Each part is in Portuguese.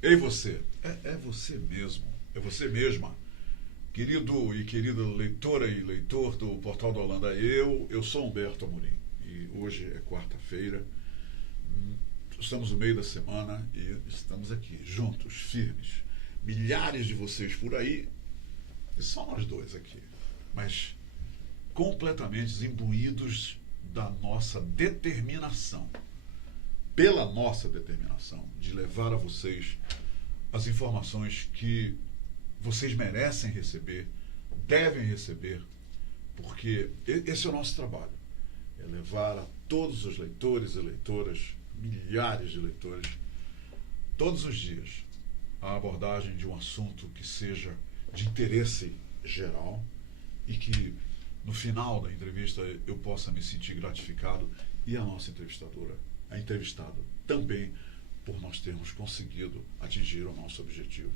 Ei você, é você mesmo, é você mesma. Querido e querida leitora e leitor do Portal da Holanda, eu sou Humberto Amorim e hoje é quarta-feira, estamos no meio da semana e estamos aqui, juntos, firmes. Milhares de vocês por aí, e só nós dois aqui, mas completamente imbuídos da nossa determinação, pela nossa determinação de levar a vocês as informações que vocês merecem receber, devem receber, porque esse é o nosso trabalho, é levar a todos os leitores e leitoras, milhares de leitores, todos os dias, a abordagem de um assunto que seja de interesse geral e que no final da entrevista eu possa me sentir gratificado e a nossa entrevistadora, a entrevistada, também por nós termos conseguido atingir o nosso objetivo,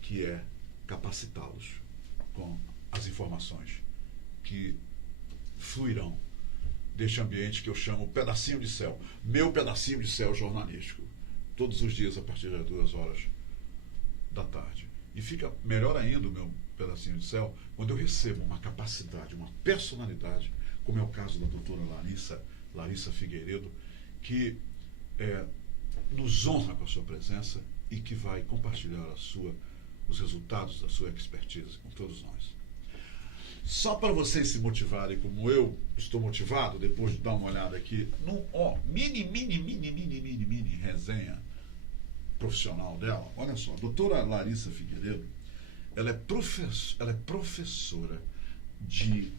que é capacitá-los com as informações que fluirão deste ambiente que eu chamo pedacinho de céu, meu pedacinho de céu jornalístico, todos os dias a partir das 2h da tarde. E fica melhor ainda o meu pedacinho de céu quando eu recebo uma capacidade, uma personalidade, como é o caso da doutora Larissa Figueiredo, que nos honra com a sua presença e que vai compartilhar os resultados da sua expertise com todos nós. Só para vocês se motivarem, como eu estou motivado, depois de dar uma olhada aqui, num mini resenha profissional dela. Olha só, a doutora Larissa Figueiredo, ela é professora de...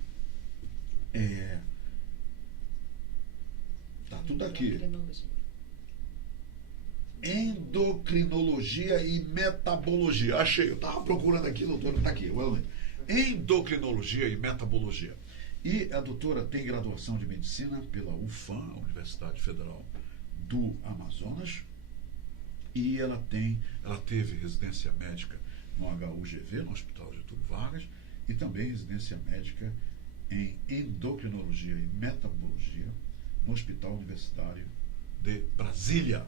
tá tudo aqui. Endocrinologia e metabologia. Achei, eu estava procurando aqui, doutora, está aqui. Endocrinologia e metabologia. E a doutora tem graduação de medicina pela UFAM, a Universidade Federal do Amazonas, e ela teve residência médica no HUGV, no Hospital Getúlio Vargas, e também residência médica em endocrinologia e metabologia no Hospital Universitário de Brasília.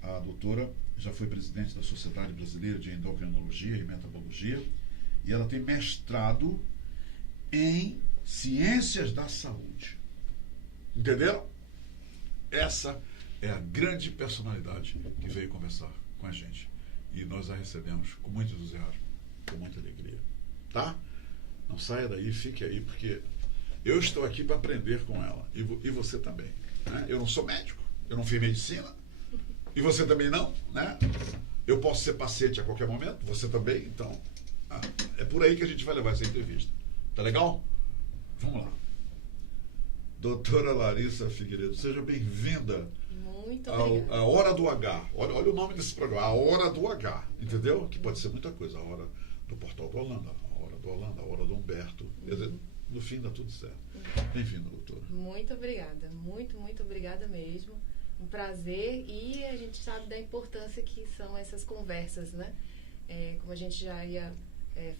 A doutora já foi presidente da Sociedade Brasileira de Endocrinologia e Metabologia e ela tem mestrado em Ciências da Saúde. Entenderam? Essa é a grande personalidade que veio conversar com a gente. E nós a recebemos com muito entusiasmo, com muita alegria. Tá? Não saia daí, fique aí, porque eu estou aqui para aprender com ela. E você também. Né? Eu não sou médico, eu não fiz medicina. E você também não, né? Eu posso ser paciente a qualquer momento, você também, então é por aí que a gente vai levar essa entrevista. Tá legal? Vamos lá. Doutora Larissa Figueiredo, seja bem-vinda. Muito obrigada. A Hora do H. Olha o nome desse programa, A Hora do H, entendeu? Que pode ser muita coisa, a Hora do Portal da Holanda, a Hora do Holanda, a Hora do Humberto. Quer dizer, no fim dá tudo certo. Bem-vinda, doutora. Muito obrigada, muito obrigada mesmo. Um prazer, e a gente sabe da importância que são essas conversas, né? Como a gente já ia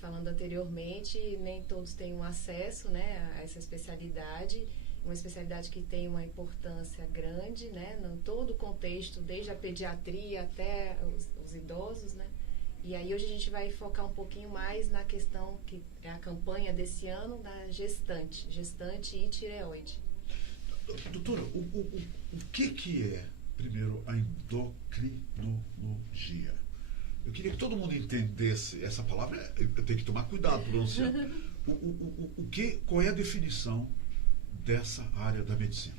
falando anteriormente, nem todos têm um acesso, né, a essa especialidade, uma especialidade que tem uma importância grande, né, em todo o contexto, desde a pediatria até os idosos, né? E aí hoje a gente vai focar um pouquinho mais na questão que é a campanha desse ano da gestante e tireoide. Doutora, o que é, primeiro, a endocrinologia? Eu queria que todo mundo entendesse essa palavra, eu tenho que tomar cuidado pronunciando. Qual é a definição dessa área da medicina?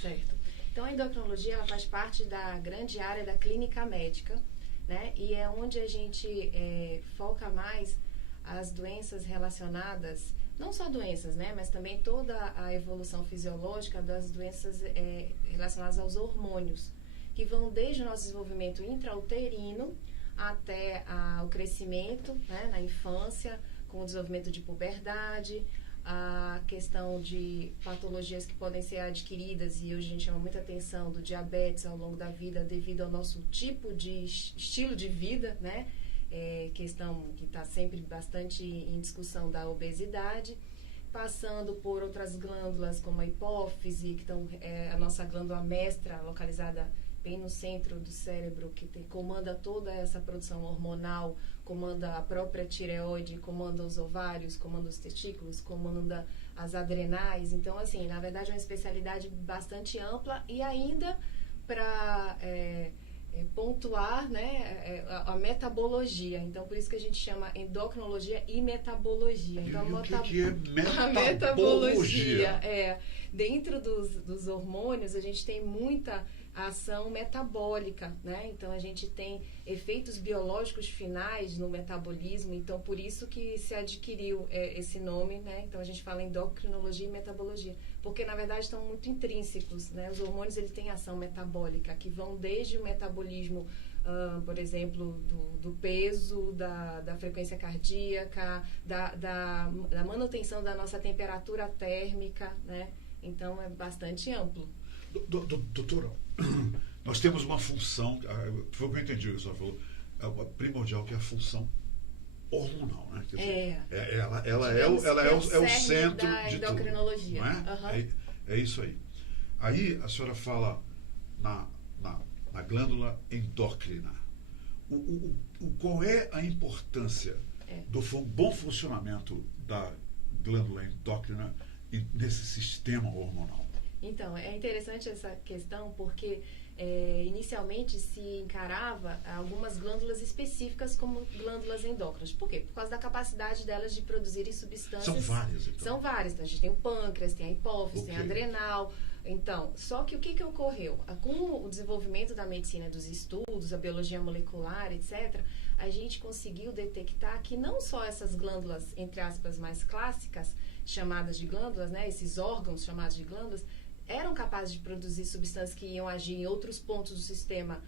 Certo. Então, a endocrinologia ela faz parte da grande área da clínica médica, né? E é onde a gente foca mais as doenças relacionadas, não só doenças, né, mas também toda a evolução fisiológica das doenças relacionadas aos hormônios, que vão desde o nosso desenvolvimento intrauterino até o crescimento, né, na infância, com o desenvolvimento de puberdade, a questão de patologias que podem ser adquiridas, e hoje a gente chama muita atenção do diabetes ao longo da vida devido ao nosso tipo de estilo de vida, né? Questão que está sempre bastante em discussão da obesidade, passando por outras glândulas como a hipófise, que a nossa glândula mestra localizada bem no centro do cérebro, que comanda toda essa produção hormonal, comanda a própria tireoide, comanda os ovários, comanda os testículos, comanda as adrenais. Então, assim, na verdade é uma especialidade bastante ampla e ainda para pontuar, né, a metabologia. Então, por isso que a gente chama endocrinologia e metabologia. Então, o que é metabologia? A metabologia, dentro dos hormônios, a gente tem muita ação metabólica, né? Então, a gente tem efeitos biológicos finais no metabolismo. Então, por isso que se adquiriu esse nome, né? Então, a gente fala endocrinologia e metabologia. Porque, na verdade, estão muito intrínsecos, né? Os hormônios, eles têm ação metabólica, que vão desde o metabolismo, por exemplo, do peso, da frequência cardíaca, da manutenção da nossa temperatura térmica, né? Então, é bastante amplo. Doutora, nós temos uma função, foi o que eu entendi o que a senhora falou, primordial, que é a função hormonal, né? Quer dizer, ela é o centro da de endocrinologia. Tudo, não é? Uhum. É isso aí. Aí a senhora fala na glândula endócrina. Qual é a importância do bom funcionamento da glândula endócrina nesse sistema hormonal? Então, é interessante essa questão porque inicialmente se encarava algumas glândulas específicas como glândulas endócrinas. Por quê? Por causa da capacidade delas de produzirem substâncias. São várias, então. São várias. Então, a gente tem o pâncreas, tem a hipófise, tem a adrenal. Então, só que o que ocorreu? Com o desenvolvimento da medicina dos estudos, a biologia molecular, etc., a gente conseguiu detectar que não só essas glândulas, entre aspas, mais clássicas, chamadas de glândulas, né, esses órgãos chamados de glândulas, eram capazes de produzir substâncias que iam agir em outros pontos do sistema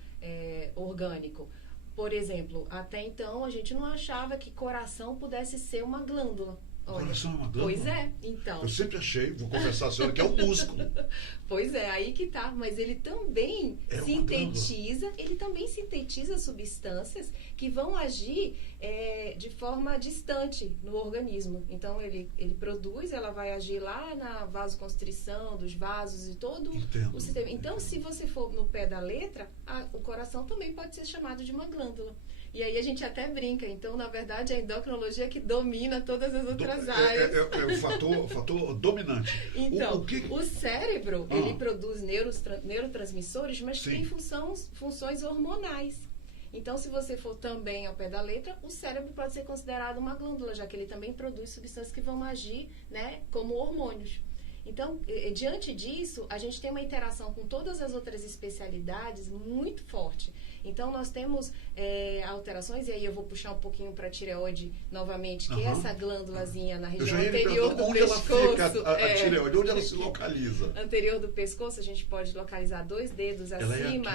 orgânico. Por exemplo, até então a gente não achava que coração pudesse ser uma glândula. Olha, coração é uma glândula? Pois é, então. Eu sempre achei, vou confessar a senhora, que é um músculo. Pois é, aí que tá. Mas ele também sintetiza substâncias que vão agir de forma distante no organismo. Então, ele produz, ela vai agir lá na vasoconstrição dos vasos e todo o sistema. Então, se você for no pé da letra, o coração também pode ser chamado de uma glândula. E aí a gente até brinca. Então, na verdade, é a endocrinologia que domina todas as outras áreas. É o fator dominante. Então, o cérebro, ele produz neurotransmissores, mas tem funções hormonais. Então, se você for também ao pé da letra, o cérebro pode ser considerado uma glândula, já que ele também produz substâncias que vão agir, né, como hormônios. Então, diante disso, a gente tem uma interação com todas as outras especialidades muito forte. Então, nós temos alterações, e aí eu vou puxar um pouquinho para a tireoide novamente, que é essa glândulazinha na região anterior do pescoço. Onde ela fica, a tireoide? Onde ela se localiza? Anterior do pescoço, a gente pode localizar 2 dedos acima.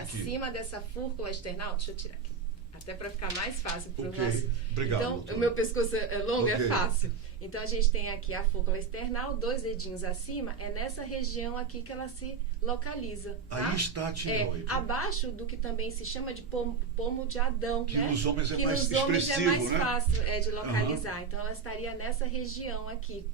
Acima dessa fúrcula external. Deixa eu tirar aqui. Até para ficar mais fácil para o nosso. Obrigado, então, doutora. O meu pescoço é longo, é fácil. Então, a gente tem aqui a fúrcula external, 2 dedinhos acima, é nessa região aqui que ela se localiza. Tá? Aí está a tireoide. Abaixo do que também se chama de pomo de Adão, que né? nos homens é que mais nos homens expressivo, é mais né? fácil de localizar. Então, ela estaria nessa região aqui.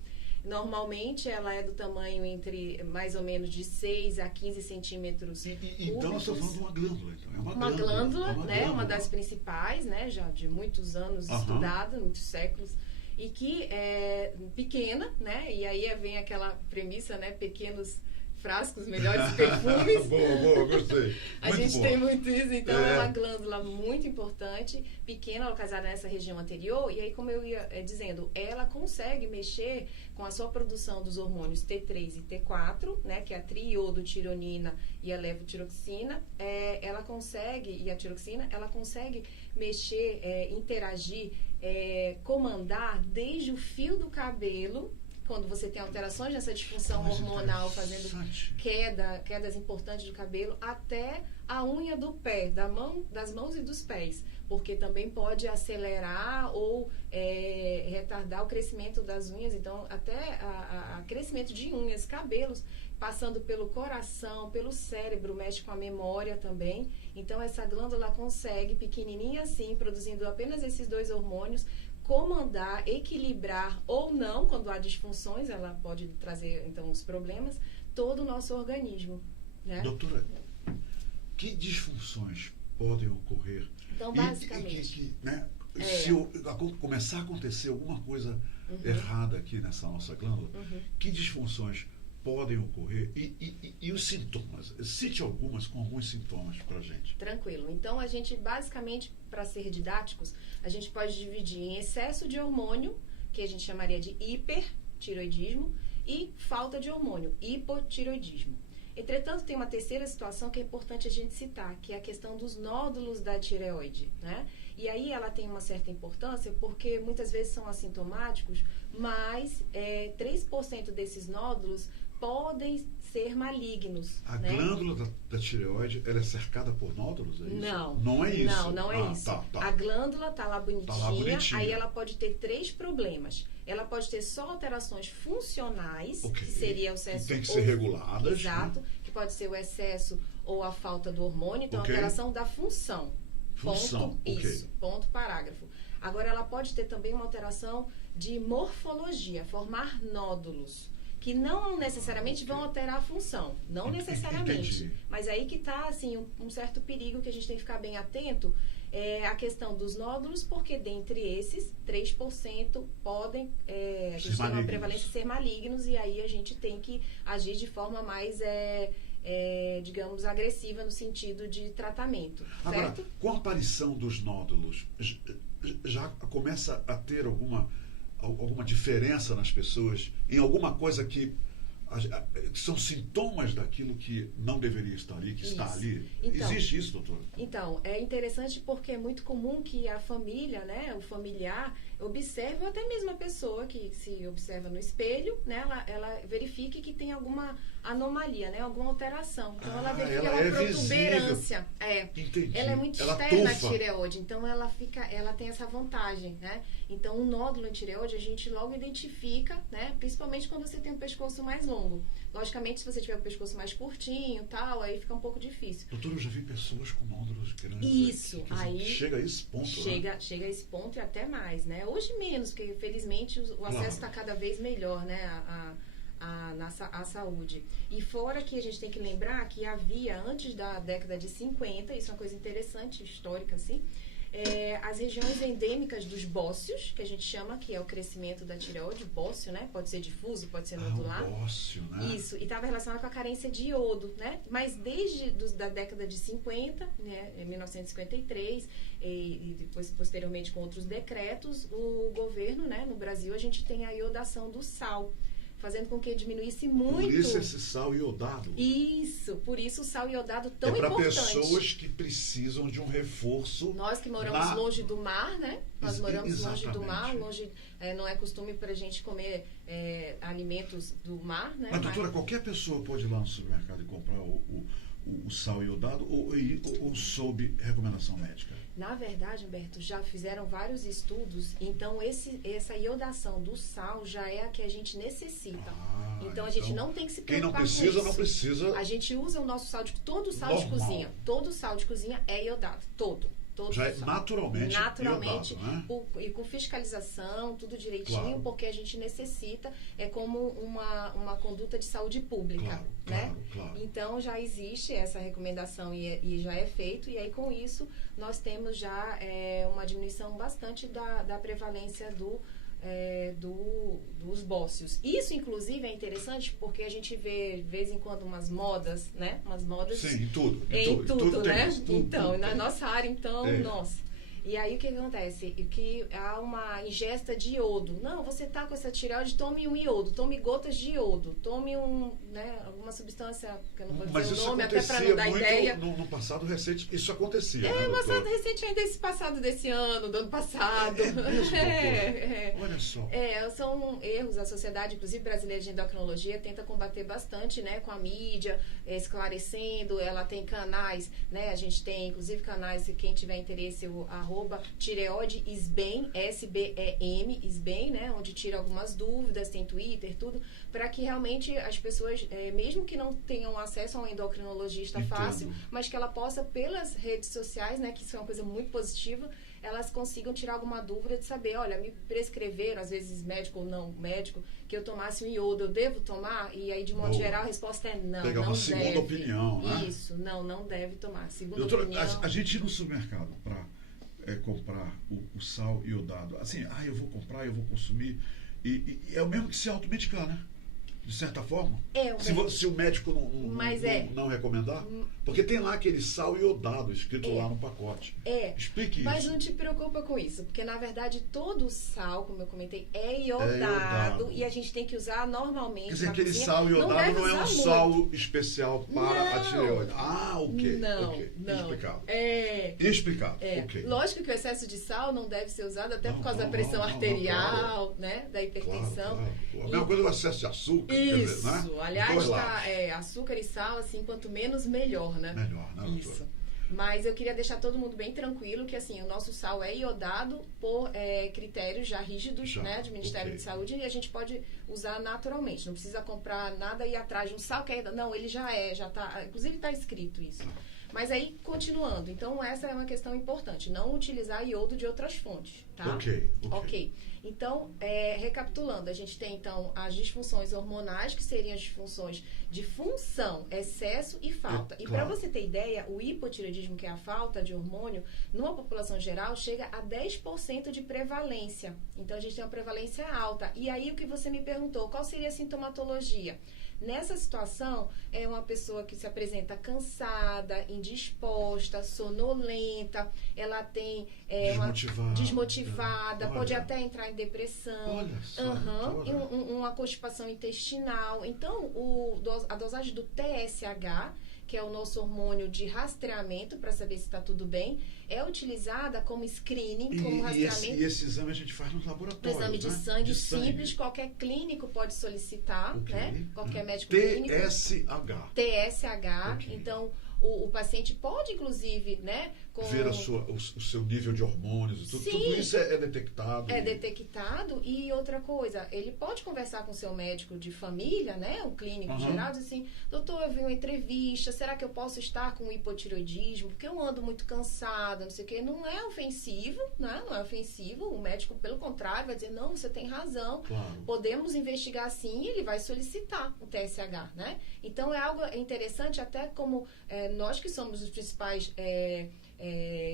Normalmente, ela é do tamanho entre mais ou menos de 6 a 15 centímetros cúbicos. Então, nós estamos falando de uma glândula. Então. É uma glândula, né? Uma das principais, né? Já de muitos anos estudada, muitos séculos. E que é pequena, né? E aí vem aquela premissa, né? Pequenos frascos, melhores perfumes. Boa, gostei. A gente tem muito isso, então é uma glândula muito importante, pequena, localizada nessa região anterior, e aí, como eu ia dizendo, ela consegue mexer com a sua produção dos hormônios T3 e T4, né, que é a triiodotironina e a levotiroxina, ela consegue, e a tiroxina, ela consegue mexer, interagir, comandar desde o fio do cabelo, quando você tem alterações nessa disfunção hormonal, fazendo quedas importantes do cabelo, até a unha do pé, das mãos e dos pés, porque também pode acelerar ou retardar o crescimento das unhas, então até a crescimento de unhas, cabelos, passando pelo coração, pelo cérebro, mexe com a memória também. Então essa glândula consegue, pequenininha assim, produzindo apenas esses 2 hormônios, comandar, equilibrar ou não, quando há disfunções, ela pode trazer, então, os problemas, todo o nosso organismo. Né? Doutora, que disfunções podem ocorrer? Então, basicamente... Se começar a acontecer alguma coisa errada aqui nessa nossa glândula, que disfunções podem ocorrer e os sintomas? Cite com alguns sintomas para a gente. Tranquilo. Então, a gente, basicamente, para ser didáticos, a gente pode dividir em excesso de hormônio, que a gente chamaria de hipertireoidismo, e falta de hormônio, hipotireoidismo. Entretanto, tem uma terceira situação que é importante a gente citar, que é a questão dos nódulos da tireoide, né? E aí ela tem uma certa importância porque muitas vezes são assintomáticos, mas 3% desses nódulos podem ser malignos. A né? glândula da tireoide, ela é cercada por nódulos? É isso? Não. Não é isso? Não é isso. Tá. A glândula está lá bonitinha, aí ela pode ter 3 problemas. Ela pode ter só alterações funcionais, que seria o excesso... Que tem que ser reguladas. Exato, né? que pode ser o excesso ou a falta do hormônio, então a alteração da função. Ponto, isso, ponto, parágrafo. Agora, ela pode ter também uma alteração de morfologia, formar nódulos, que não necessariamente vão alterar a função, não necessariamente. Entendi. Mas aí que está, assim, um certo perigo que a gente tem que ficar bem atento, é a questão dos nódulos, porque dentre esses, 3% podem, a gente tem uma prevalência de ser malignos, e aí a gente tem que agir de forma mais... digamos, agressiva no sentido de tratamento. Agora, certo? com a aparição dos nódulos, já começa a ter alguma diferença nas pessoas em alguma coisa que são sintomas daquilo que não deveria estar ali, que está ali? Então, existe isso, doutora? Então, é interessante porque é muito comum que a família, né, o familiar, observe, ou até mesmo a pessoa que se observa no espelho, né, ela verifique que tem alguma anomalia, né, alguma alteração. Então, ela verifica uma protuberância. Entendi. Ela é muito externa à tireoide, então ela tem essa vantagem, né? Então, um nódulo em tireoide a gente logo identifica, né, principalmente quando você tem um pescoço mais longo. Logicamente, se você tiver o pescoço mais curtinho e tal, aí fica um pouco difícil. Doutora, eu já vi pessoas com nódulos grandes. Isso, aí chega a esse ponto, chega a esse ponto e até mais, né? Hoje menos, porque felizmente o acesso está cada vez melhor, né? À saúde. E fora que a gente tem que lembrar que havia, antes da década de 50, isso é uma coisa interessante, histórica, assim, as regiões endêmicas dos bócios, que a gente chama, que é o crescimento da tireoide, bócio, né? Pode ser difuso, pode ser nodular. Bócio, né? Isso, e estava relacionado com a carência de iodo, né? Mas desde da década de 50, né, em 1953, e depois, posteriormente, com outros decretos, o governo, né, no Brasil, a gente tem a iodação do sal, fazendo com que diminuísse muito... Por isso esse sal iodado. Isso, por isso o sal iodado tão importante. Para pessoas que precisam de um reforço... Nós que moramos longe do mar, né? Nós moramos longe do mar, não é costume para a gente comer alimentos do mar, né? Mas, doutora, qualquer pessoa pode ir lá no supermercado e comprar o sal iodado ou sob recomendação médica? Na verdade, Humberto, já fizeram vários estudos, então essa iodação do sal já é a que a gente necessita. Então a gente não tem que se preocupar com isso. Quem não precisa... A gente usa o nosso sal, todo sal normal. De cozinha. Todo sal de cozinha é iodado, todo já é naturalmente iodado, né? E com fiscalização, tudo direitinho, claro. Porque a gente necessita, é como uma conduta de saúde pública, né? Claro. Então já existe essa recomendação e já é feito, e aí com isso nós temos já uma diminuição bastante da prevalência dos bócios. Isso, inclusive, é interessante porque a gente vê, de vez em quando, umas modas, né? Umas modas... Sim, em tudo, né? Tudo. Na nossa área, então, nossa... E aí, o que acontece? Que há uma ingesta de iodo. Não, você tá com essa tireoide, tome um iodo, tome gotas de iodo, tome alguma substância, que eu não vou dizer o nome, até para não dar ideia. No passado recente, isso acontecia. No passado recente, ainda esse passado desse ano, do ano passado. Olha só. São erros. A Sociedade, inclusive, Brasileira de Endocrinologia, tenta combater bastante, né, com a mídia, esclarecendo. Ela tem canais, né, a gente tem, inclusive, canais, se quem tiver interesse, @tireoide SBEM, SBEM, SBEM, né, onde tira algumas dúvidas, tem Twitter, tudo, para que realmente as pessoas, mesmo que não tenham acesso a um endocrinologista fácil, mas que ela possa, pelas redes sociais, né, que isso é uma coisa muito positiva, elas consigam tirar alguma dúvida de saber, olha, me prescreveram, às vezes médico ou não médico, que eu tomasse um iodo, eu devo tomar? E aí, de modo geral, a resposta é não, pegar não uma deve. segunda opinião, né? Isso, não deve tomar. Segunda Doutora, opinião... a gente ir no supermercado para comprar o sal iodado, assim, eu vou comprar, eu vou consumir, e é o mesmo que se automedicar, né? De certa forma. Se o médico não recomendar, porque tem lá aquele sal iodado escrito lá no pacote. Explique mas isso. Mas não te preocupa com isso, porque na verdade todo sal, como eu comentei, é iodado, e a gente tem que usar normalmente. Quer dizer, aquele sal iodado não é um sal especial para a tireoide. Ok. Explicado. Explicado. Ok. Lógico que o excesso de sal não deve ser usado até por causa da pressão arterial, né? Da hipertensão. Claro. A mesma coisa do excesso de açúcar. Isso, dizer, né? Aliás, açúcar e sal, assim, quanto menos, melhor, né? Melhor, né? Isso. Mas eu queria deixar todo mundo bem tranquilo que, assim, o nosso sal é iodado por critérios já rígidos, né? Do Ministério de Saúde, e a gente pode usar naturalmente. Não precisa comprar nada e ir atrás de um sal que é... Não, ele já tá... Inclusive, está escrito isso. Mas aí, continuando. Então, essa é uma questão importante. Não utilizar iodo de outras fontes, tá? Ok. Então, recapitulando, a gente tem, então, as disfunções hormonais, que seriam as disfunções de função, excesso e falta. E para você ter ideia, o hipotireoidismo, que é a falta de hormônio, numa população geral, chega a 10% de prevalência. Então, a gente tem uma prevalência alta. E aí, o que você me perguntou, qual seria a sintomatologia? Nessa situação, é uma pessoa que se apresenta cansada, indisposta, sonolenta, ela tem desmotivada, pode até entrar em depressão, uma constipação intestinal. Então, a dosagem do TSH, que é o nosso hormônio de rastreamento para saber se está tudo bem, é utilizada como screening, como rastreamento. E esse exame a gente faz nos laboratórios, exame de sangue simples, qualquer clínico pode solicitar, né? Qualquer médico clínico. TSH. Então, o paciente pode, inclusive, né? Ver o seu nível de hormônios, tudo isso é detectado. É detectado. E outra coisa, ele pode conversar com o seu médico de família, né? Um clínico geral, diz assim, doutor, eu vi uma entrevista, será que eu posso estar com hipotireoidismo? Porque eu ando muito cansada, não sei o quê. Não é ofensivo, né? Não é ofensivo. O médico, pelo contrário, vai dizer, não, você tem razão. Claro. Podemos investigar sim, e ele vai solicitar o TSH, né? Então, é algo interessante, até como nós que somos os principais...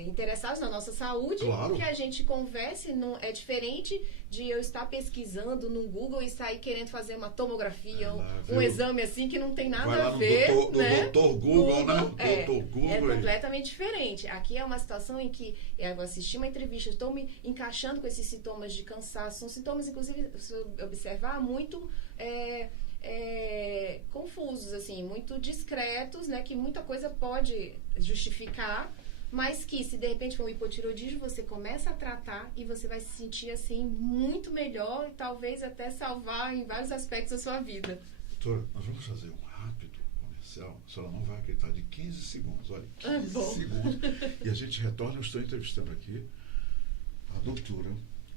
interessados na nossa saúde, que a gente converse, não é diferente de eu estar pesquisando no Google e sair querendo fazer uma tomografia, um exame assim que não tem nada a ver, né? Doutor Google, né? Doutor Google. É completamente diferente. Aqui é uma situação em que eu assisti uma entrevista, estou me encaixando com esses sintomas de cansaço, são sintomas, inclusive, se eu observar, muito confusos, assim, muito discretos, né? Que muita coisa pode justificar, mas que se de repente for um hipotireoidismo, você começa a tratar e você vai se sentir assim muito melhor e talvez até salvar em vários aspectos da sua vida. Doutora, nós vamos fazer um rápido comercial. A senhora não vai acreditar, de 15 segundos. Olha, 15 segundos. E a gente retorna. Eu estou entrevistando aqui a doutora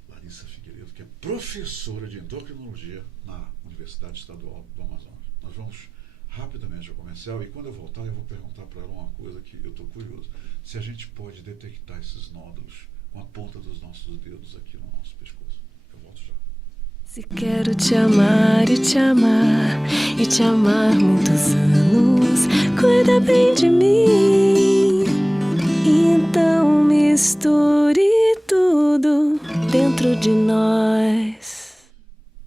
Larissa Figueiredo, que é professora de endocrinologia na Universidade Estadual do Amazonas. Nós vamos rapidamente ao comercial e quando eu voltar eu vou perguntar para ela uma coisa que eu estou curioso. Se a gente pode detectar esses nódulos com a ponta dos nossos dedos aqui no nosso pescoço. Eu volto já. Se quero te amar e te amar e te amar muitos anos, cuida bem de mim. Então misture tudo dentro de nós.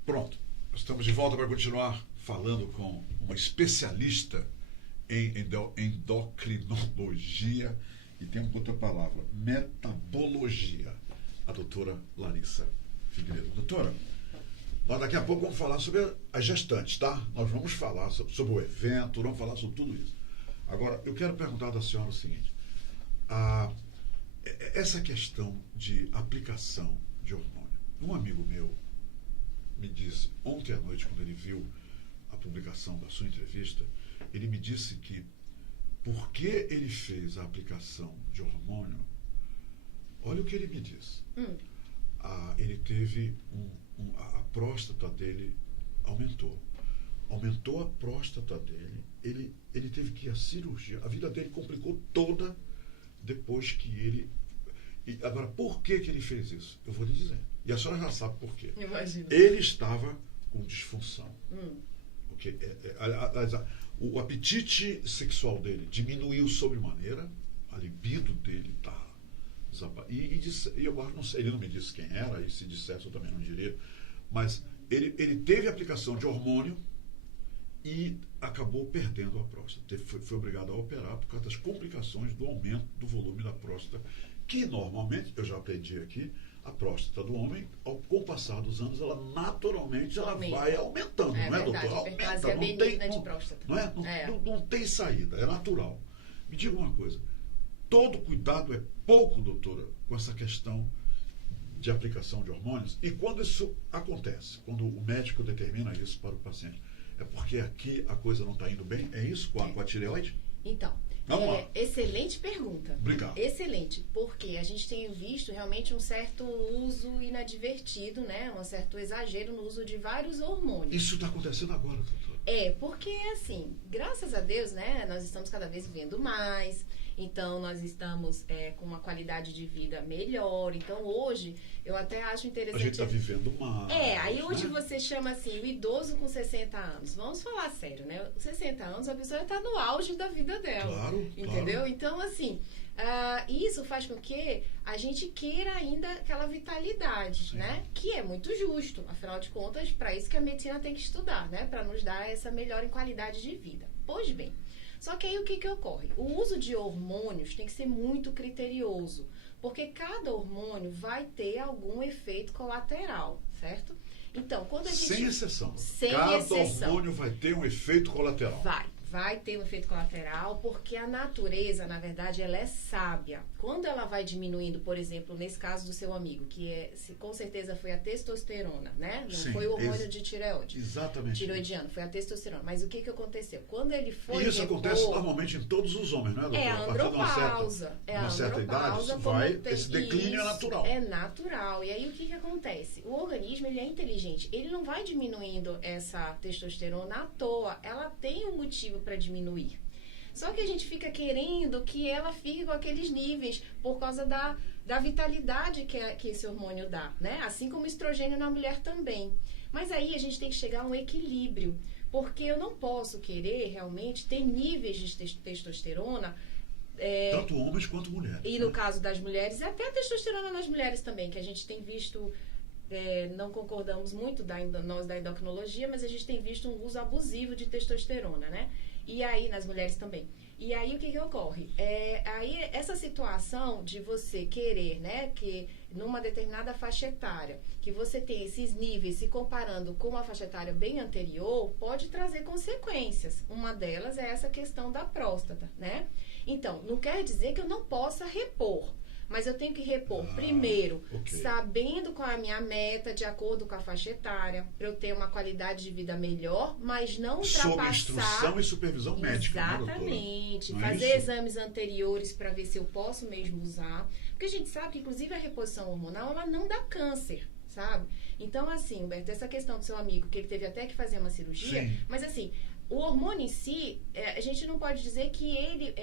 Pronto, estamos de volta para continuar falando com uma especialista em endocrinologia e tem uma outra palavra, metabologia, a doutora Larissa Figueiredo. Doutora, nós daqui a pouco vamos falar sobre as gestantes, tá? Nós vamos falar sobre o evento, vamos falar sobre tudo isso. Agora, eu quero perguntar da senhora o seguinte, essa questão de aplicação de hormônio. Um amigo meu me disse, ontem à noite, quando ele viu a publicação da sua entrevista, ele me disse que porque ele fez a aplicação de hormônio, olha o que ele me disse. Ele teve a próstata dele aumentou a próstata dele, ele teve que ir à cirurgia, a vida dele complicou toda depois que ele... Agora, por que ele fez isso? Eu vou lhe dizer. E a senhora já sabe por quê. Imagina. Ele estava com disfunção. Okay? O apetite sexual dele diminuiu sobremaneira, a libido dele está... E eu não sei, ele não me disse quem era, e se dissesse eu também não diria, mas ele teve aplicação de hormônio e acabou perdendo a próstata. Foi obrigado a operar por causa das complicações do aumento do volume da próstata, que normalmente, eu já aprendi aqui, a próstata do homem, com o passar dos anos, ela naturalmente ela vai aumentando, não é, doutor? Aumenta, não tem saída, é natural. Me diga uma coisa, todo cuidado é pouco, doutora, com essa questão de aplicação de hormônios, e quando isso acontece, quando o médico determina isso para o paciente, é porque aqui a coisa não está indo bem? É isso com a tireoide? Então, excelente pergunta. Obrigado. Excelente, porque a gente tem visto realmente um certo uso inadvertido, né? Um certo exagero no uso de vários hormônios. Isso está acontecendo agora, doutor? Porque assim, graças a Deus, né? Nós estamos cada vez vivendo mais, então nós estamos com uma qualidade de vida melhor. Então hoje, eu até acho interessante... A gente está vivendo mais. Aí hoje você chama assim, o idoso com 60 anos. Vamos falar sério, né? 60 anos, a pessoa está no auge da vida dela. Claro, entendeu? Claro. Então, assim, isso faz com que a gente queira ainda aquela vitalidade, né? Que é muito justo. Afinal de contas, para isso que a medicina tem que estudar, né? Para nos dar essa melhora em qualidade de vida. Pois bem, só que aí o que ocorre? O uso de hormônios tem que ser muito criterioso, porque cada hormônio vai ter algum efeito colateral, certo? Então, quando a gente... Sem exceção. Cada hormônio vai ter um efeito colateral. Vai ter um efeito colateral, porque a natureza, na verdade, ela é sábia. Quando ela vai diminuindo, por exemplo, nesse caso do seu amigo, que com certeza foi a testosterona, né? Não foi o hormônio de tireoide. Exatamente. Tiroidiano, foi a testosterona. Mas o que aconteceu? Quando ele foi E isso acontece normalmente em todos os homens, não é, doutor? É a andropausa. Uma certa idade, esse declínio é natural. É natural. E aí o que acontece? O organismo, ele é inteligente. Ele não vai diminuindo essa testosterona à toa. Ela tem um motivo para diminuir. Só que a gente fica querendo que ela fique com aqueles níveis por causa da vitalidade que esse hormônio dá, né? Assim como o estrogênio na mulher também. Mas aí a gente tem que chegar a um equilíbrio, porque eu não posso querer realmente ter níveis de testosterona tanto homens quanto mulheres. E no caso das mulheres, até a testosterona nas mulheres também, que a gente tem visto... não concordamos muito nós da endocrinologia, mas a gente tem visto um uso abusivo de testosterona, né? E aí, nas mulheres também. E aí, o que ocorre? Aí, essa situação de você querer, né, que numa determinada faixa etária, que você tem esses níveis se comparando com uma faixa etária bem anterior, pode trazer consequências. Uma delas é essa questão da próstata, né? Então, não quer dizer que eu não possa repor. Mas eu tenho que repor primeiro, sabendo qual é a minha meta, de acordo com a faixa etária, para eu ter uma qualidade de vida melhor, mas não ultrapassar... Sob instrução e supervisão médica, exatamente. Né, fazer exames anteriores para ver se eu posso mesmo usar. Porque a gente sabe que, inclusive, a reposição hormonal, ela não dá câncer, sabe? Então, assim, Humberto, essa questão do seu amigo, que ele teve até que fazer uma cirurgia, mas assim... O hormônio em si, a gente não pode dizer que ele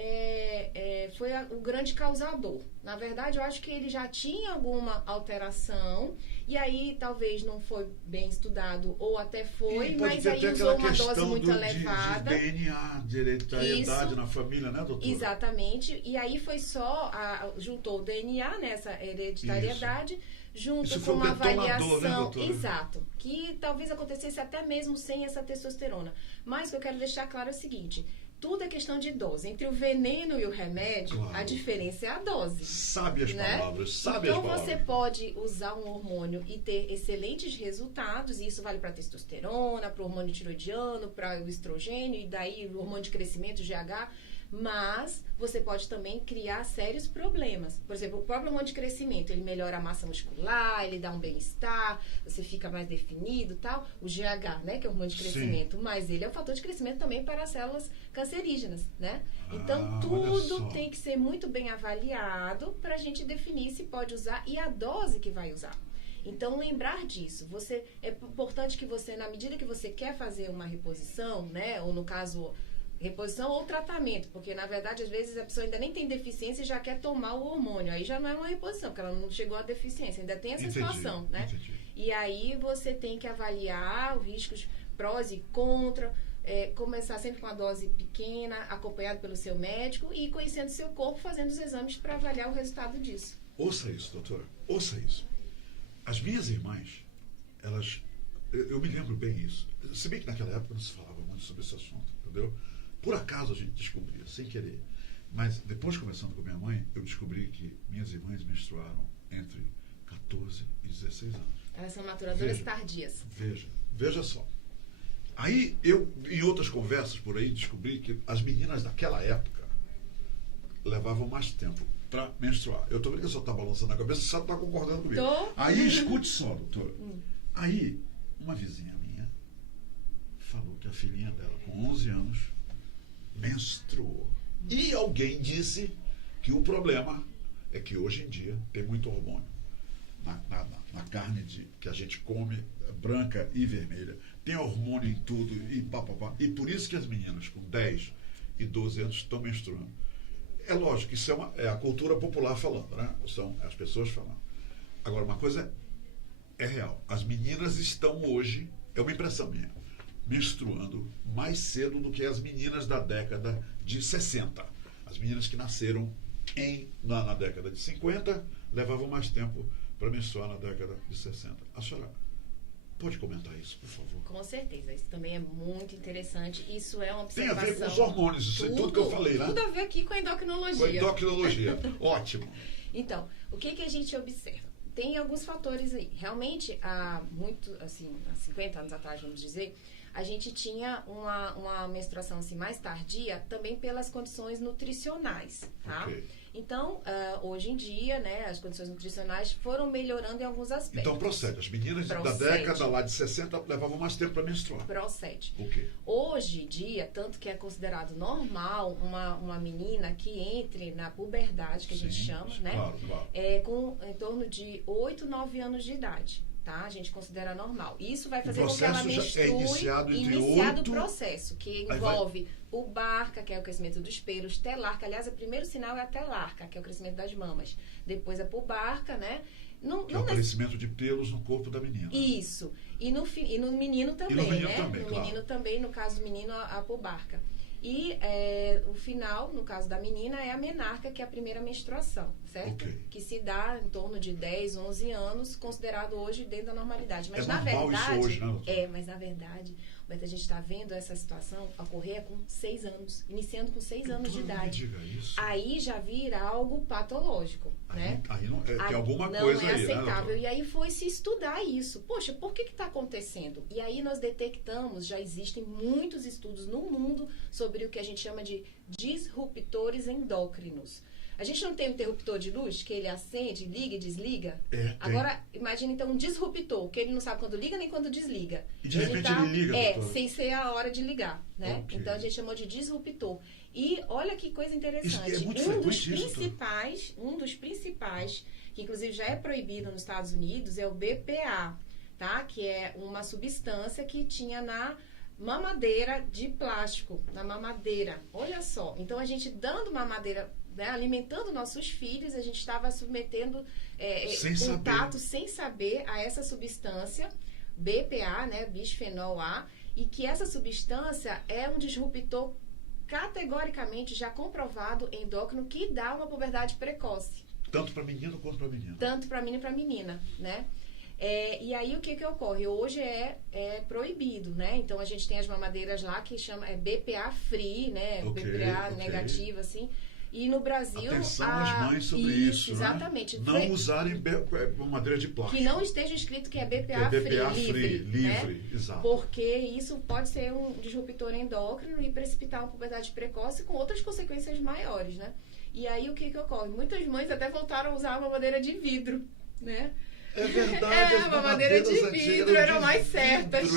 foi o grande causador. Na verdade, eu acho que ele já tinha alguma alteração e aí talvez não foi bem estudado ou até foi, mas aí usou uma dose muito elevada. De DNA, de hereditariedade na família, né, doutora? Exatamente. E aí foi só, juntou o DNA nessa hereditariedade, junto com uma avaliação, né, exato, que talvez acontecesse até mesmo sem essa testosterona. Mas o que eu quero deixar claro é o seguinte: tudo é questão de dose. Entre o veneno e o remédio, a diferença é a dose. Sabe as palavras, Então você pode usar um hormônio e ter excelentes resultados, e isso vale para a testosterona, para o hormônio tiroidiano, para o estrogênio, e daí o hormônio de crescimento, GH. Mas você pode também criar sérios problemas. Por exemplo, o próprio hormônio de crescimento, ele melhora a massa muscular, ele dá um bem-estar, você fica mais definido e tal. O GH, né, que é o hormônio de crescimento, mas ele é um fator de crescimento também para as células cancerígenas, né? Então, tudo tem que ser muito bem avaliado para a gente definir se pode usar e a dose que vai usar. Então, lembrar disso. É importante que você, na medida que você quer fazer uma reposição, né, ou no caso... reposição ou tratamento, porque na verdade às vezes a pessoa ainda nem tem deficiência e já quer tomar o hormônio, aí já não é uma reposição, porque ela não chegou à deficiência, ainda tem essa situação, né? Entendi. E aí você tem que avaliar os riscos prós e contra, começar sempre com uma dose pequena, acompanhado pelo seu médico e conhecendo o seu corpo, fazendo os exames para avaliar o resultado disso. Ouça isso, doutora, ouça isso. As minhas irmãs, elas, eu me lembro bem isso, se bem que naquela época não se falava muito sobre esse assunto, entendeu? Por acaso a gente descobria, sem querer. Mas depois, conversando com minha mãe, eu descobri que minhas irmãs menstruaram entre 14 e 16 anos. Elas são maturadoras tardias. Veja só. Aí eu, em outras conversas por aí, descobri que as meninas daquela época levavam mais tempo para menstruar. Eu tô vendo que você está balançando a cabeça, você sabe que está concordando comigo. Tô. Aí escute só, doutora. Aí, uma vizinha minha falou que a filhinha dela, com 11 anos, menstruou. E alguém disse que o problema é que hoje em dia tem muito hormônio na carne que a gente come, branca e vermelha. Tem hormônio em tudo e papapá. E por isso que as meninas com 10 e 12 anos estão menstruando. É lógico, isso é a cultura popular falando, né? São as pessoas falando. Agora, uma coisa é real. As meninas estão hoje, é uma impressão minha, menstruando mais cedo do que as meninas da década de 60. As meninas que nasceram na década de 50 levavam mais tempo para menstruar na década de 60. A senhora pode comentar isso, por favor? Com certeza, isso também é muito interessante. Isso é uma observação. Tem a ver com os hormônios, isso tudo que eu falei, né? Tudo a ver aqui com a endocrinologia. Com a endocrinologia, ótimo. Então, o que a gente observa? Tem alguns fatores aí. Realmente, há 50 anos atrás, vamos dizer, a gente tinha uma menstruação assim, mais tardia, também pelas condições nutricionais, tá? Okay. Então, hoje em dia, né, as condições nutricionais foram melhorando em alguns aspectos. Então, procede. As meninas da década lá de 60 levavam mais tempo para menstruar. Procede. Okay. Hoje em dia, tanto que é considerado normal uma menina que entre na puberdade, que a gente chama, né? Claro. Com em torno de 8, 9 anos de idade. Tá? A gente considera normal. Isso vai fazer com que ela menstrue, iniciado o processo, que envolve pubarca, que é o crescimento dos pelos, telarca. Aliás, o primeiro sinal é a telarca, que é o crescimento das mamas. Depois a pubarca, né? Que é o crescimento de pelos no corpo da menina. Isso. E no menino também, menino também, no caso do menino, a pubarca. E o final, no caso da menina, é a menarca, que é a primeira menstruação, certo? Okay. Que se dá em torno de 10, 11 anos, considerado hoje dentro da normalidade. Mas na verdade, isso hoje, né? Mas na verdade, a gente está vendo essa situação ocorrer com 6 anos, iniciando com 6 anos de idade. Aí já vira algo patológico, né? Aí não, tem alguma coisa aí, não é aceitável. Né? E aí foi se estudar isso. Poxa, por que está acontecendo? E aí nós detectamos, já existem muitos estudos no mundo sobre o que a gente chama de disruptores endócrinos. A gente não tem um interruptor de luz que ele acende, liga e desliga? Agora, imagina então um disruptor, que ele não sabe quando liga nem quando desliga. E de repente ele liga, sem ser a hora de ligar, né? Okay. Então a gente chamou de disruptor. E olha que coisa interessante. Isso é muito um dos principais, que inclusive já é proibido nos Estados Unidos, é o BPA, tá? Que é uma substância que tinha na mamadeira de plástico, na mamadeira. Olha só. Então a gente dando mamadeira, né, alimentando nossos filhos, a gente estava submetendo contato sem saber a essa substância BPA, né, bisfenol A, e que essa substância é um disruptor categoricamente já comprovado endócrino que dá uma puberdade precoce. Tanto para menino quanto para menina. Tanto para menino e para menina, né? E aí o que ocorre? Hoje é proibido, né? Então a gente tem as mamadeiras lá que chama BPA free, né? BPA negativa, assim. E no Brasil... Atenção às mães sobre isso, exatamente. Né? Não usarem mamadeira de plástico. Que não esteja escrito que é BPA free, livre, né? Exato. Porque isso pode ser um disruptor endócrino e precipitar uma puberdade precoce com outras consequências maiores, né? E aí o que ocorre? Muitas mães até voltaram a usar a mamadeira de vidro, né? É verdade, as mamadeiras de vidro eram mais certas.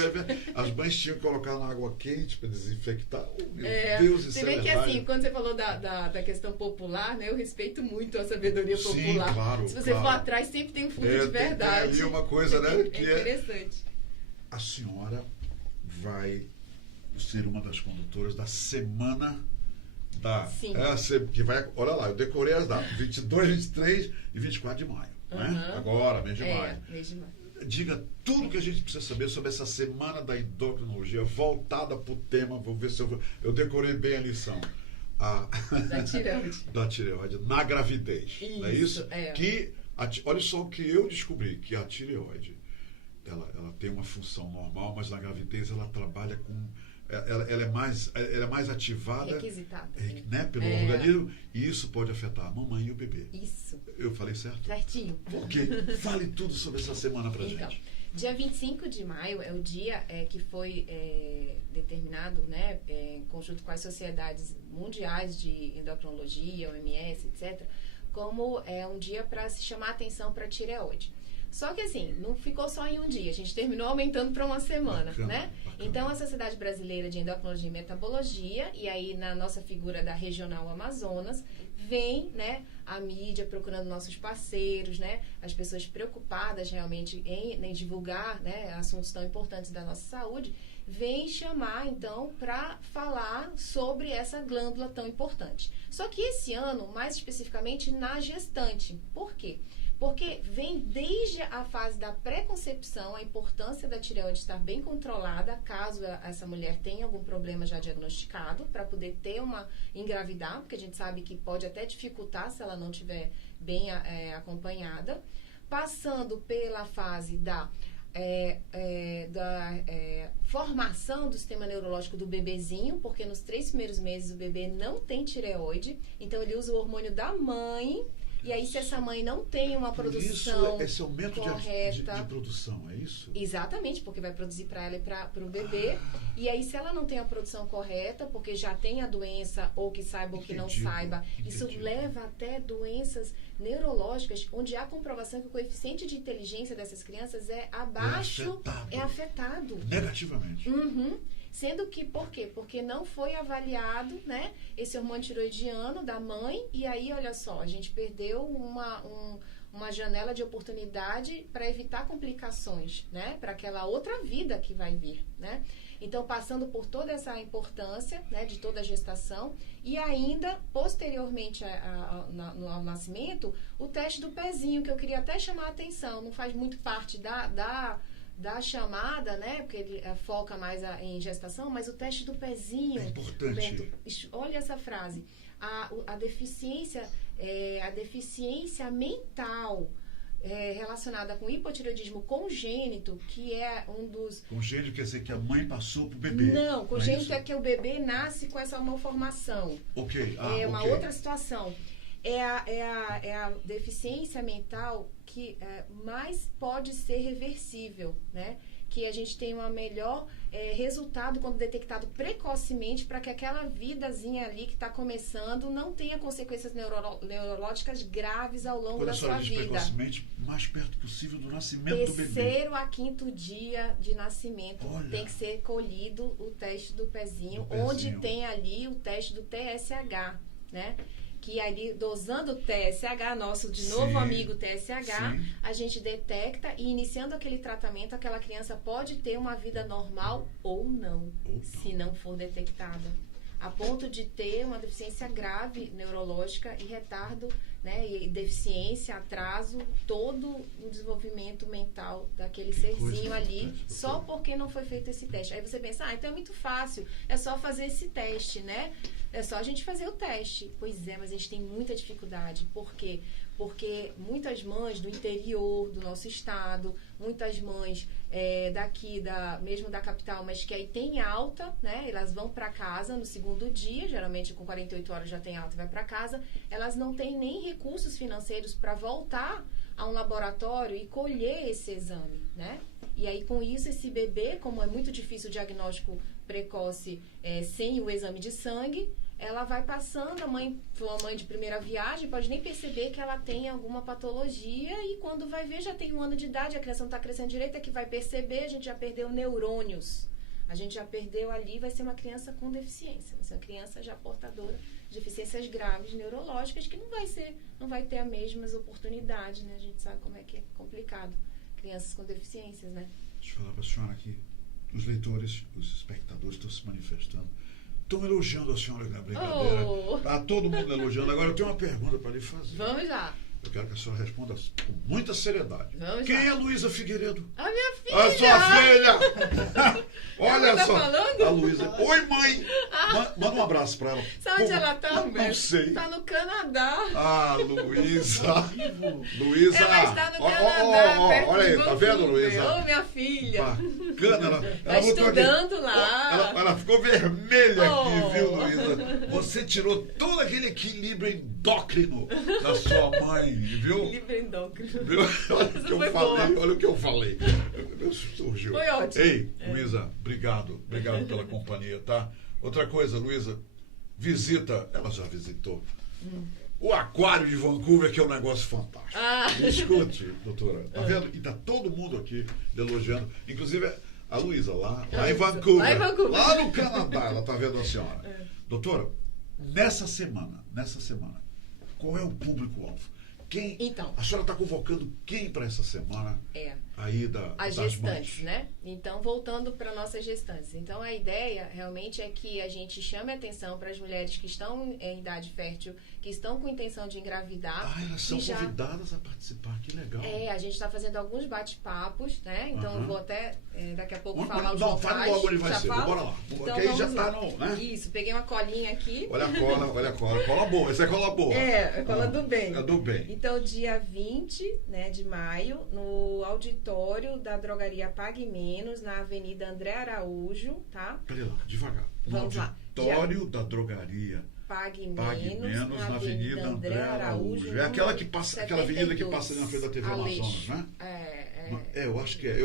As mães tinham que colocar na água quente para desinfectar. Oh, meu Deus, isso é verdade. Você vê que assim, quando você falou da questão popular, né, eu respeito muito a sabedoria popular. Sim, claro. Se você for atrás, sempre tem um fundo de verdade. Tem ali uma coisa, né, que é interessante. A senhora vai ser uma das condutoras da semana da... Sim. Que vai, olha lá, eu decorei as datas, 22, 23 e 24 de maio. Né? Agora, mês de maio. Mês de maio. Diga tudo o que a gente precisa saber sobre essa semana da endocrinologia voltada para o tema. Vou ver se eu decorei bem a lição. Da tireoide. Da tireoide na gravidez. Isso, não é isso? É. Olha só o que eu descobri, que a tireoide ela tem uma função normal, mas na gravidez ela trabalha com... Ela é mais ativada, requisitada, né, pelo organismo, e isso pode afetar a mamãe e o bebê. Isso. Eu falei certo? Certinho. Por quê? Fale tudo sobre essa semana pra gente. Dia 25 de maio é o dia que foi determinado, né, em conjunto com as sociedades mundiais de endocrinologia, OMS, etc., como um dia para se chamar a atenção para a tireoide. Só que assim, não ficou só em um dia, a gente terminou aumentando para uma semana, bacana, né? Bacana. Então, a Sociedade Brasileira de Endocrinologia e Metabologia, e aí na nossa figura da Regional Amazonas, vem, né, a mídia procurando nossos parceiros, né, as pessoas preocupadas realmente em divulgar, né, assuntos tão importantes da nossa saúde, vem chamar, então, para falar sobre essa glândula tão importante. Só que esse ano, mais especificamente, na gestante. Por quê? Porque vem desde a fase da pré-concepção a importância da tireoide estar bem controlada, caso essa mulher tenha algum problema já diagnosticado, para poder engravidar, porque a gente sabe que pode até dificultar se ela não estiver bem acompanhada, passando pela fase da formação do sistema neurológico do bebezinho, porque nos 3 primeiros meses o bebê não tem tireoide, então ele usa o hormônio da mãe. E aí, se essa mãe não tem uma produção esse aumento correta... de produção, é isso? Exatamente, porque vai produzir para ela e para o bebê. E aí, se ela não tem a produção correta, porque já tem a doença, ou que saiba ou que não saiba, isso leva até doenças neurológicas, onde há comprovação que o coeficiente de inteligência dessas crianças é abaixo, é afetado. Negativamente. Sendo que, por quê? Porque não foi avaliado, né, esse hormônio tiroidiano da mãe, e aí, olha só, a gente perdeu uma janela de oportunidade para evitar complicações, né, para aquela outra vida que vai vir, né. Então, passando por toda essa importância, né, de toda a gestação, e ainda, posteriormente ao nascimento, o teste do pezinho, que eu queria até chamar a atenção, não faz muito parte da chamada, né? Porque ele foca mais em gestação, mas o teste do pezinho... É importante. Olha essa frase. A deficiência mental relacionada com hipotireoidismo congênito, que é um dos... Congênito quer dizer que a mãe passou pro bebê. Não, congênito é que o bebê nasce com essa malformação. Ok. Uma outra situação. É a deficiência mental que mais pode ser reversível, né? Que a gente tem um melhor resultado quando detectado precocemente, para que aquela vidazinha ali que está começando não tenha consequências neurológicas graves ao longo da sua vida. Precocemente, mais perto possível do nascimento do bebê. 3º a 5º dia de nascimento tem que ser colhido o teste do pezinho, onde tem ali o teste do TSH, né? Que ali, dosando o TSH, nosso de novo amigo TSH, a gente detecta, e iniciando aquele tratamento, aquela criança pode ter uma vida normal ou não, se não for detectada. A ponto de ter uma deficiência grave neurológica e retardo, né, e deficiência, atraso, todo o desenvolvimento mental daquele serzinho ali, só porque não foi feito esse teste. Aí você pensa, então é muito fácil, é só fazer esse teste, né? É só a gente fazer o teste. Pois é, mas a gente tem muita dificuldade. Por quê? Porque muitas mães do interior do nosso estado, muitas mães daqui, mesmo da capital, mas que aí tem alta, né? Elas vão para casa no 2º dia, geralmente com 48 horas já tem alta e vai para casa. Elas não têm nem recursos financeiros para voltar a um laboratório e colher esse exame, né? E aí, com isso, esse bebê, como é muito difícil o diagnóstico precoce sem o exame de sangue, ela vai passando, a mãe foi uma mãe de primeira viagem, pode nem perceber que ela tem alguma patologia, e quando vai ver, já tem 1 ano de idade, a criança não está crescendo direito, é que vai perceber, a gente já perdeu neurônios. A gente já perdeu ali, vai ser uma criança com deficiência, vai ser uma criança já portadora de deficiências graves neurológicas, que não vai ter as mesmas oportunidades, né? A gente sabe como é que é complicado. Crianças com deficiências, né? Deixa eu falar para a senhora aqui. os leitores, os espectadores estão se manifestando. Estão elogiando a senhora na brincadeira. Está todo mundo elogiando. Agora eu tenho uma pergunta para lhe fazer. Vamos lá. Eu quero que a senhora responda com muita seriedade. Vamos Quem lá. é a Luísa Figueiredo? A minha filha! A sua filha! Olha Ela tá só. falando? A Luísa. Oi, mãe! Manda um abraço para ela. Sabe onde ela tá, Não Humberto? sei. Tá no Canadá. Ah, Luísa. Luísa. Ela está no Ó, Canadá, perto olha de aí, tá vendo, Vancouver. Luísa? Ô, minha filha. Bacana. Ela Tá botou estudando aqui. lá. Ela ficou vermelha aqui, Oh. viu, Luísa? Você tirou todo aquele equilíbrio endócrino da sua mãe, viu? Livre endócrino. Viu? Olha o que eu foi falei, boa. olha o que eu falei. Surgiu. Foi ótimo. Ei, Luísa, obrigado pela companhia, tá? Outra coisa, Luísa, visita, ela já visitou, o aquário de Vancouver, que é um negócio fantástico. Ah. Escute, doutora, tá vendo? E tá todo mundo aqui elogiando, inclusive a Luísa, lá em Vancouver, Lá em Vancouver. lá no Canadá, ela tá vendo a senhora. Doutora, nessa semana, qual é o público-alvo? Quem? Então. A senhora está convocando quem para essa semana? Aí As das gestantes, mães? né? Então, voltando para nossas gestantes. Então, a ideia realmente é que a gente chame a atenção para as mulheres que estão em idade fértil, que estão com intenção de engravidar. Ah, elas são e já... convidadas a participar, que legal. A gente está fazendo alguns bate-papos, né? Então, eu vou até daqui a pouco Não, falar os não, locais. fale logo onde vai Já ser. falo? Bora lá. Então, Porque aí já vamos tá lá. no, né? Isso, peguei uma colinha aqui. Olha a cola. Cola boa, essa é cola boa. É cola do bem. É do bem. Então, dia 20, né, de maio, no auditório da Drogaria Pague Menos, na Avenida André Araújo, tá? Peraí lá, devagar. Vamos lá. Auditório da Drogaria Pague Menos, Menos, na Avenida André Araújo. É aquela que passa, aquela avenida que passa ali na frente da TV Amazonas, né? Eu acho que é.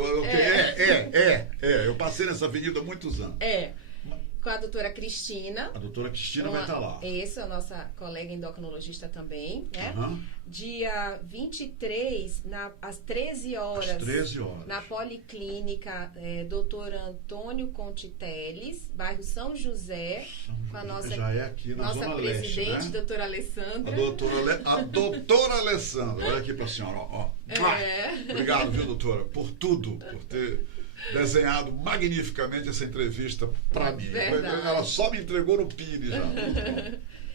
Eu passei nessa avenida há muitos anos. Com a doutora Cristina. A doutora Cristina vai estar lá. Isso, a nossa colega endocrinologista também, né? Uhum. Dia 23, às 13 horas. Às 13 horas. Na Policlínica Dr. Antônio Contiteles, bairro São José, com a nossa, já é aqui na nossa Zona presidente, Leste, né? doutora Alessandra. A doutora Alessandra. Olha aqui para a senhora. Ó. Obrigado, viu, doutora, por tudo, por ter desenhado magnificamente essa entrevista para mim. Verdade. Ela só me entregou no Pires já.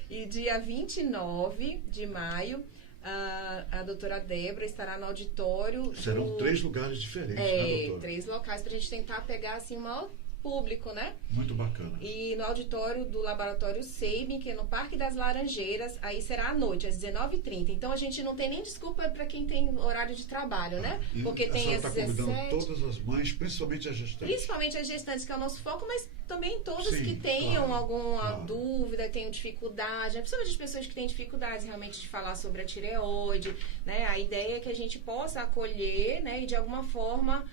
E dia 29 de maio, a doutora Débora estará no auditório. Serão 3 lugares diferentes, né, doutora? 3 locais para a gente tentar pegar assim o maior público, né? Muito bacana. E no auditório do Laboratório Seibin, que é no Parque das Laranjeiras, aí será à noite, às 19h30. Então a gente não tem nem desculpa para quem tem horário de trabalho, né? Porque tem às 17... convidando todas as mães, principalmente as gestantes. Principalmente as gestantes, que é o nosso foco, mas também todas Sim, que tenham claro, alguma dúvida, tenham dificuldade, né? Principalmente as pessoas que têm dificuldades realmente de falar sobre a tireoide, né? A ideia é que a gente possa acolher, né? E de alguma forma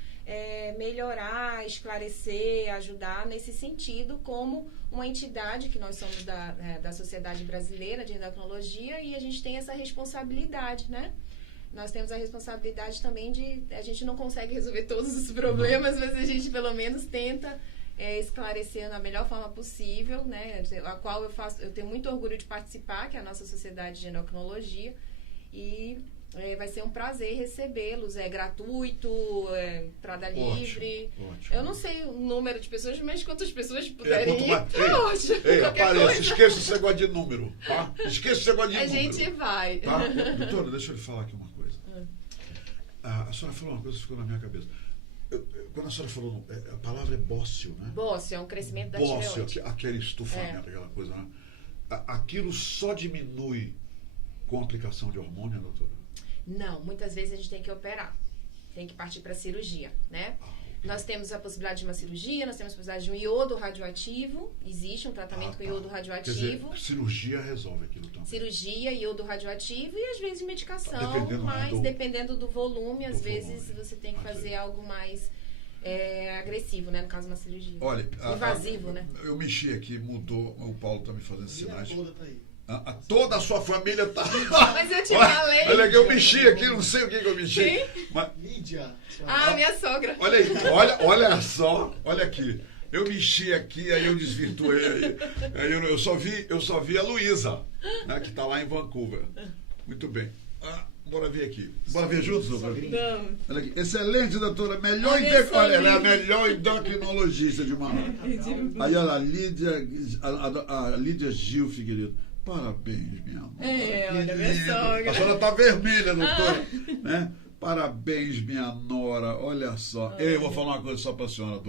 melhorar, esclarecer, ajudar nesse sentido, como uma entidade que nós somos da Sociedade Brasileira de Endocrinologia, e a gente tem essa responsabilidade, né? Nós temos a responsabilidade também a gente não consegue resolver todos os problemas, mas a gente pelo menos tenta esclarecer da melhor forma possível, né? A qual eu tenho muito orgulho de participar, que é a nossa Sociedade de Endocrinologia, e vai ser um prazer recebê-los. É gratuito, entrada livre. Ótimo. Eu não sei o número de pessoas, mas quantas pessoas puderem ir, ótimo. Apareça, esqueça esse negócio de número, tá? Esqueça esse negócio de número. A gente vai. Tá? Doutora, deixa eu lhe falar aqui uma coisa. A senhora falou uma coisa que ficou na minha cabeça. Quando a senhora falou, a palavra é bócio, né? Bócio, é um crescimento da tireoide. Bócio, aquele estufamento, aquela coisa, né? Aquilo só diminui com a aplicação de hormônio, doutora? Não, muitas vezes a gente tem que operar. Tem que partir para cirurgia, né? Nós temos a possibilidade de uma cirurgia, nós temos a possibilidade de um iodo radioativo. Existe um tratamento com iodo radioativo. Quer dizer, cirurgia resolve aquilo também. Cirurgia, iodo radioativo e às vezes medicação, dependendo do volume, às vezes você tem que fazer algo mais agressivo, né? No caso, uma cirurgia. Olha, invasivo, né? Eu mexi aqui, mudou, o Paulo está me fazendo sinais. Toda tá aí. Toda a sua família tá. Mas eu te falei. Olha que eu mexi aqui, não sei o que eu mexi. Quem? Mas... Lídia. Minha sogra. Olha aí, olha só, olha aqui. Eu mexi aqui, aí eu desvirtuei. Aí eu só vi a Luísa, né, que está lá em Vancouver. Muito bem. Bora ver aqui. Bora ver juntos, doutora? Vamos. Olha aqui. Excelente, doutora. Olha, ela é a melhor endocrinologista de Manaus. Aí, olha, a Lídia Gil Figueiredo. Parabéns, minha mãe. Olha, minha sogra. A senhora tá vermelha, doutora. Né? Parabéns, minha nora. Olha só. Eu vou falar uma coisa só pra senhora,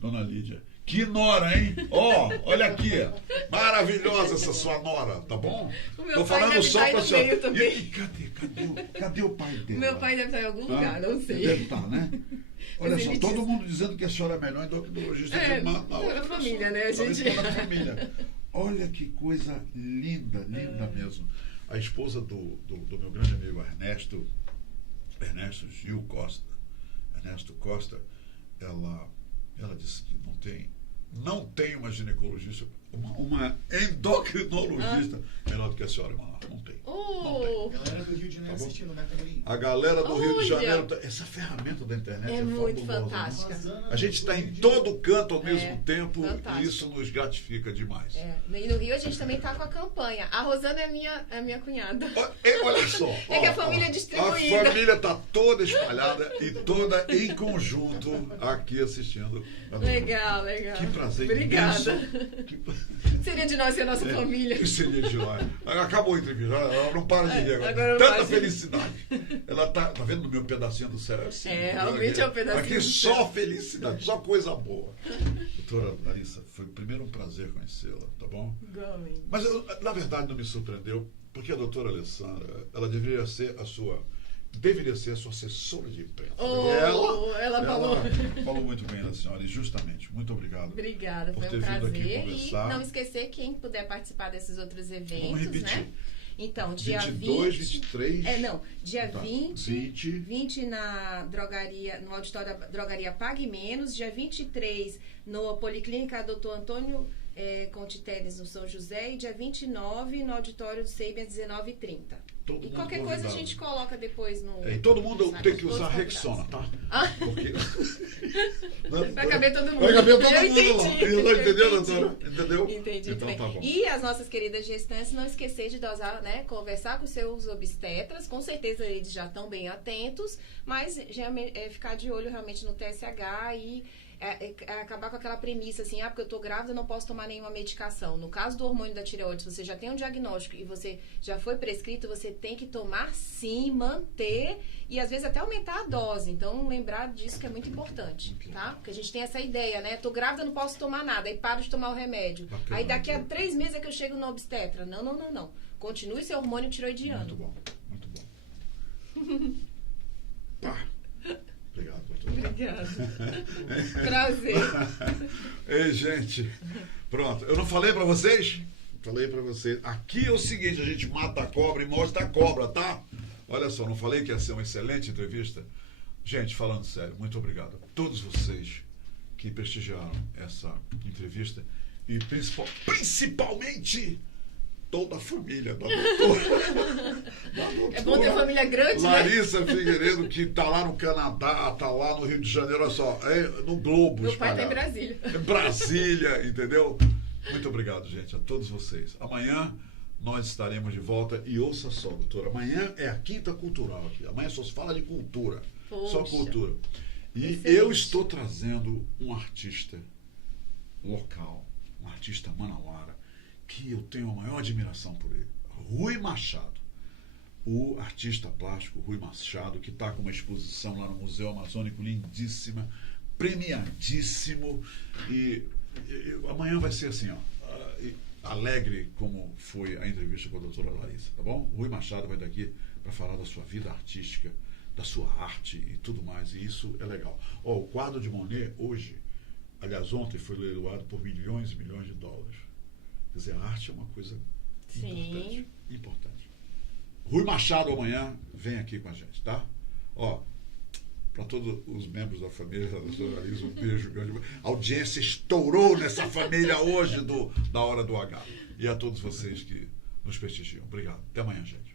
dona Lídia. Que nora, hein? Olha aqui. Maravilhosa essa sua nora, tá bom? O meu Tô pai falando deve só pra senhora. também. E cadê o pai dela? Meu pai deve estar em algum lugar, não sei. Deve estar, né? Olha Mas só, ele todo diz- mundo dizendo que a senhora é a melhor endocrinologista de Manaus. toda a família, né, gente? Toda a família. Olha que coisa linda mesmo. A esposa do meu grande amigo Ernesto Gil Costa, Ernesto Costa, ela disse que não tem uma ginecologista, uma endocrinologista melhor do que a senhora, mano. Não tem. Não tem. Galera do Rio de Janeiro assistindo, né, Catarina? A galera do Rio de Olha! Janeiro, essa ferramenta da internet É muito fabulosa, né? fantástica. A gente está em todo canto ao mesmo tempo fantástico. e isso nos gratifica demais. E no Rio a gente também tá com a campanha. A Rosana é minha cunhada. Olha só. É que a família é distribuída. A família está toda espalhada e toda em conjunto aqui assistindo. Legal. Que prazer Obrigada. imenso. Seria de nós ser a nossa família. Que seria de lá. Acabou a entrevista, ela não para de rir agora. Agora não Tanta para de- felicidade. Ela tá vendo no meu pedacinho do céu? Realmente é um pedacinho Aqui do só céu. felicidade, só coisa boa. Doutora Larissa, foi primeiro um prazer conhecê-la, tá bom? Igualmente. Mas na verdade não me surpreendeu, porque a doutora Alessandra, ela deveria ser a sua assessora de imprensa. Ela falou. Falou muito bem da senhora, e justamente, muito obrigado. Obrigada, por foi ter um vindo aqui prazer. E conversar. não esquecer, quem puder participar desses outros eventos, Vamos repetir. né? Então, dia 22, 20... 23... dia Tá. 20 20 na drogaria, no auditório da Drogaria Pague Menos, dia 23 no Policlínica Dr. Antônio Conte Teles, no São José, e dia 29 no auditório do SEIB, às 19h30. Todo E mundo qualquer coisa a convidado. gente coloca depois no... E todo mundo site, tem que todos usar convidados. Rexona, tá? Ah. Porque... Vai caber todo mundo. Vai caber todo Eu mundo. entendi. Entendeu, Eu doutora? Entendeu? Entendi. Então muito tá bem. bom. E as nossas queridas gestantes, não esquecer de dosar, né? Conversar com seus obstetras. Com certeza eles já estão bem atentos, mas já ficar de olho realmente no TSH e acabar com aquela premissa assim, porque eu tô grávida, eu não posso tomar nenhuma medicação. No caso do hormônio da tireoide, se você já tem um diagnóstico e você já foi prescrito, você tem que tomar sim, manter e às vezes até aumentar a dose. Então, lembrar disso que é muito importante, tá? Porque a gente tem essa ideia, né? Tô grávida, não posso tomar nada, aí paro de tomar o remédio. Bacana, Aí daqui a 3 meses é que eu chego no obstetra. Não. Continue seu hormônio tiroidiano. Muito bom, muito bom. Pá. Obrigado, doutor. Obrigada. Prazer. Ei, gente. Pronto. Eu não falei pra vocês? Falei pra vocês. Aqui é o seguinte, a gente mata a cobra e mostra a cobra, tá? Olha só, não falei que ia ser uma excelente entrevista? Gente, falando sério, muito obrigado a todos vocês que prestigiaram essa entrevista e principalmente toda a família da doutora. É bom ter família grande, né? Larissa Figueiredo, que está lá no Canadá, está lá no Rio de Janeiro, olha só, no Globo. Meu pai tá em espalhado. Brasília. Em Brasília, entendeu? Muito obrigado, gente, a todos vocês. Amanhã nós estaremos de volta e ouça só, doutora, amanhã é a Quinta Cultural aqui. Amanhã só se fala de cultura, só Poxa. cultura. E Excelente. eu estou trazendo um artista local, um artista manauara, que eu tenho a maior admiração por ele, Rui Machado. O artista plástico Rui Machado, que está com uma exposição lá no Museu Amazônico lindíssima, premiadíssimo, e amanhã vai ser assim, alegre como foi a entrevista com a doutora Larissa, tá bom? O Rui Machado vai daqui para falar da sua vida artística, da sua arte e tudo mais, e isso é legal. O quadro de Monet hoje, aliás ontem, foi leiloado por milhões e milhões de dólares. Quer dizer, a arte é uma coisa importante. Rui Machado amanhã vem aqui com a gente, tá? Para todos os membros da família da doutora Larissa, um beijo grande. A audiência estourou nessa família hoje da Hora do H. E a todos vocês que nos prestigiam. Obrigado. Até amanhã, gente.